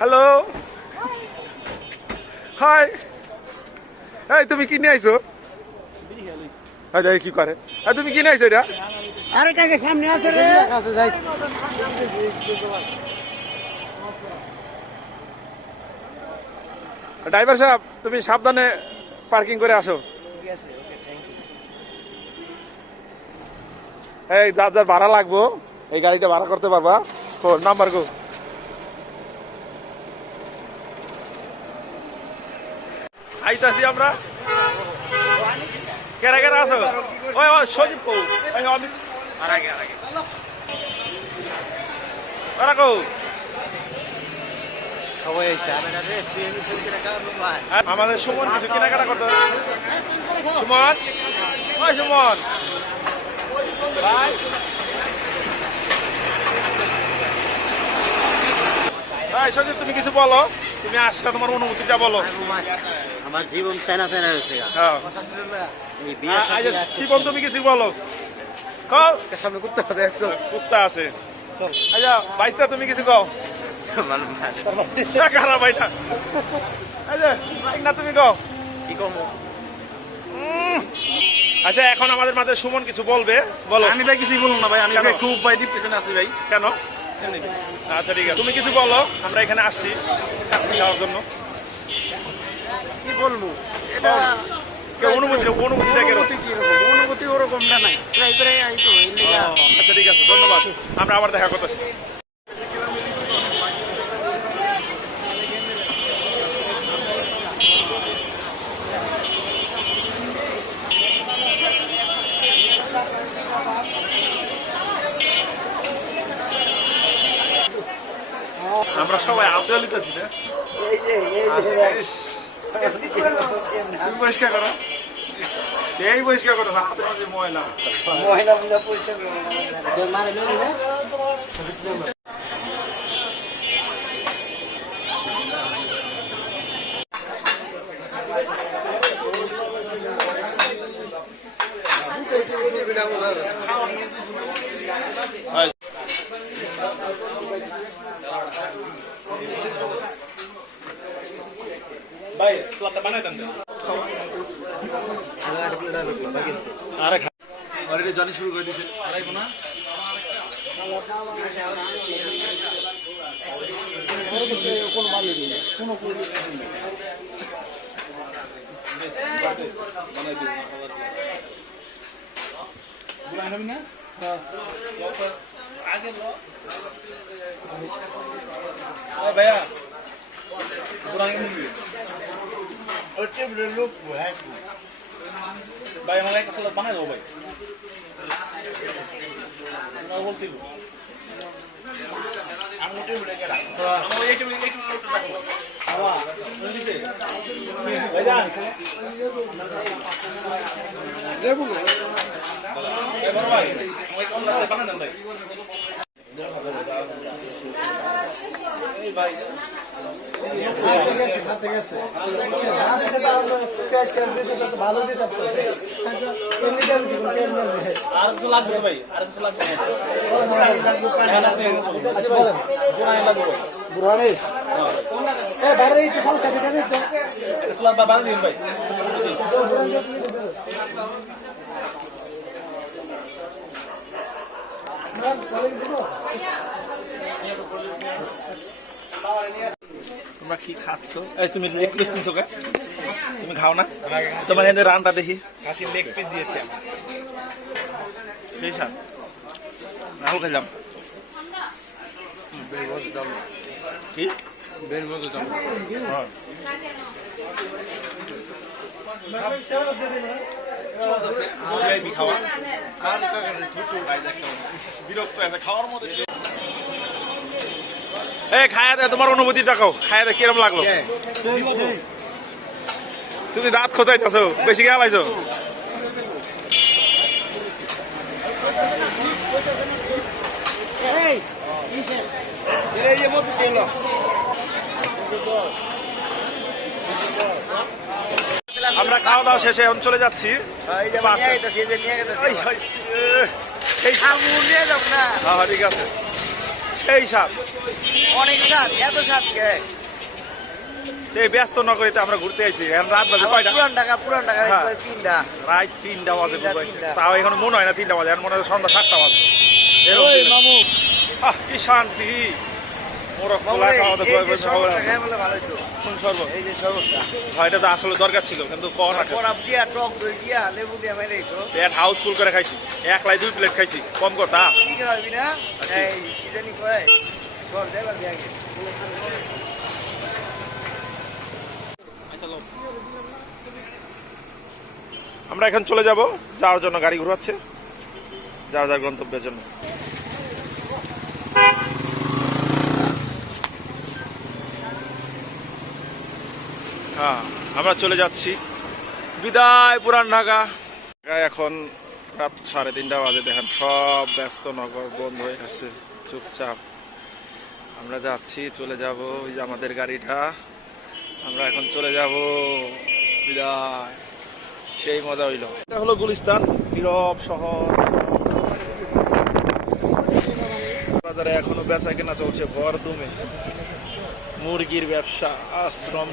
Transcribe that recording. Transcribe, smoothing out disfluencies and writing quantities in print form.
Hello, high. এই তুমি কি নিয়ে আইছো? আচ্ছা, কি করে? তুমি কি নিয়ে আইছো এটা? আরে কাকে সামনে আছে রে, কাছে যাই। ড্রাইভার সাহেব, তুমি সাবধানে পার্কিং করে আসো। ঠিক আছে, ওকে, থ্যাংক ইউ। এই যার যার ভাড়া লাগবো এই গাড়িটা ভাড়া করতে পারবা। নাম্বার গো। আইতাছি আমরা। কেরা কেরা আছো? ওই ওই সজীব কো, ওই অমিত আর আগে ওরা কো। সবাই আইছে। আরে রে, তুই এমনি ফোন করে কাজ ভাই। আমাদের সুমন কিছু কেনাকাটা করতে হবে। সুমন, ওই সুমন ভাই, ভাই সজীব তুমি কিছু বলো। তুমি আসলে তোমার অনুভূতিটা বলো। আমার জীবন তেনা তেনা হয়েছে। হ্যাঁ, এই বিয়ে সাথে শিবন তুমি কিছু বলো। কও। সামনে করতে হবে। চল, কুত্তা আছে। চল। আচ্ছা বাইশটা তুমি কিছু কও। খারাপ ভাইটা। আচ্ছা না তুমি কও। কি কম? আচ্ছা এখন আমাদের মাঝে সুমন কিছু বলবে, বলো। আমি ভাই কিছুই বলবো না ভাই, আমি ভাই খুব ভাই ডিপ্রেশনে আছি ভাই। কেন? আচ্ছা ঠিক আছে, তুমি কিছু বলো। আমরা এখানে আসছি খাচ্ছি খাওয়ার জন্য। কি বলবো এটা? অনুভূতিটা কেরকম? অনুভূতি ওরকমটা নাই, ট্রাই করে আইতো এই লিগা। আচ্ছা ঠিক আছে, ধন্যবাদ। আমরা আবার দেখা করতেছি। আমরা সবাই আবদাল লিতেছি না। পরিষ্কার করো, সেই পরিষ্কার করো। হাতের মাঝে ময়লা মহিলা বুঝা পয়সা মারে লই না। ভাই সালাদটা বানাই দেন। আরে অলরেডি জনি শুরু করে দিয়েছে। আড়াইবো না কোনো মালি নেই, কোনো ভাইয়া ভাই আমার একটা সালাদ বানাই দেবো ভাই। বলতে ভাই ভালো দিয়েছে। আর তো লাগবে ভাই, আর তো লাগবে। বানা দিন ভাই। তোমরা কি খাচ্ছ? এই তুমি লেগ পিস নিছো কে? তুমি খাও না? তোমার এখানে রানটা দেখি। খাসির লেগ পিস দিয়েছে। সেই স্বাদ। রাহুল খাইলাম। কি? তোমার অনুভূতিটা কও। খায়া দে কিরম লাগলো? তুমি দাঁত খোঁচাইতেছো, বেশি খেয়ে লাইছো। আমরা খাওয়া দাওয়া শেষে এখন চলে যাচ্ছি। ঠিক আছে। সেই স্বাদ। অনেক স্বাদ, এত স্বাদ কে? এই ব্যস্ত নগরীতে আমরা ঘুরতে আইছি, এখন রাত বাজে কয়টা? পুরান ঢাকা হ্যাঁ। 3টা। রাত 3টা বাজে তিনটা, ঢুকাইছে। তিনটা। তাও এখন মনে হয় না 3টা বাজে, এখন মনে হয় সন্ধ্যা 7টা বাজে। এরকম ওই feeling। মামু, আহ, কি শান্তি। মোরগ মামু পোলা রে, খাওয়াতে এই যে হবে শরবতটা খাই বলে ভালো হইতো। কোন শরবত? এই যে শরবতটা। ভাই, এটা তো আসলে দরকার ছিল, কিন্তু কখন আর বরফ দিয়া, টক দই দিয়া, লেবু দিয়া মেরে তো। পেট হাউসফুল করে খাইছি, একলাই 2 প্লেট খাইছি, কম কথা। কি খাবি না? আচ্ছা। এই কি জানি কয়? চল যাইবার দিয়ে আগে। আমরা এখন চলে যাব যাওয়ার জন্য, গাড়ি ঘুরাচ্ছে যার যার গন্তব্যের জন্য। হ্যাঁ, আমরা চলে যাচ্ছি। বিদায় পুরান ঢাকা। ঢাকায় এখন রাত 3:30 বাজে, দেখেন সব ব্যস্ত নগর বন্ধ হয়ে আসছে, চুপচাপ। আমরা যাচ্ছি, চলে যাব। ওই যে আমাদের গাড়িটা, আমরা এখন চলে যাব। বিদায়, সেই মজা হইল। এটা হলো গুলিস্তান, নীরব শহর। বাজারে এখনো বেচা কেনা চলছে ভরদুমে। মুরগির ব্যবসা, আশ্রম।